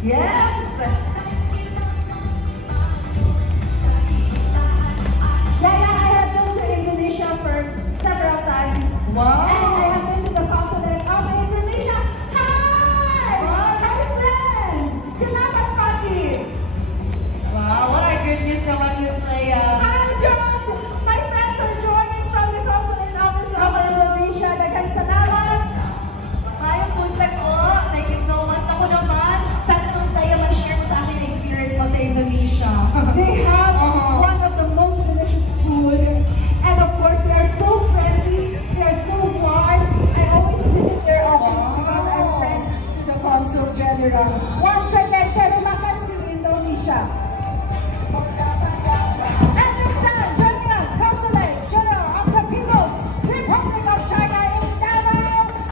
Yes! Yeah, I have been to Indonesia for several times. Wow! And I have been to the consulate of Indonesia. Hi! Wow! My friend! Salamat pagi! Wow, what a good news naman, Miss Leia. I'm John! My friends are joining from the consulate office of Indonesia. Daghang salamat! Ayong punta ko. Thank you so much. Ako naman, sana naman Leia mag-share mo sa akin yung experience mo sa Indonesia. They have one of the most delicious food. And of course, they are so friendly. They are so warm. I always visit their office because I'm friend to the Consul General.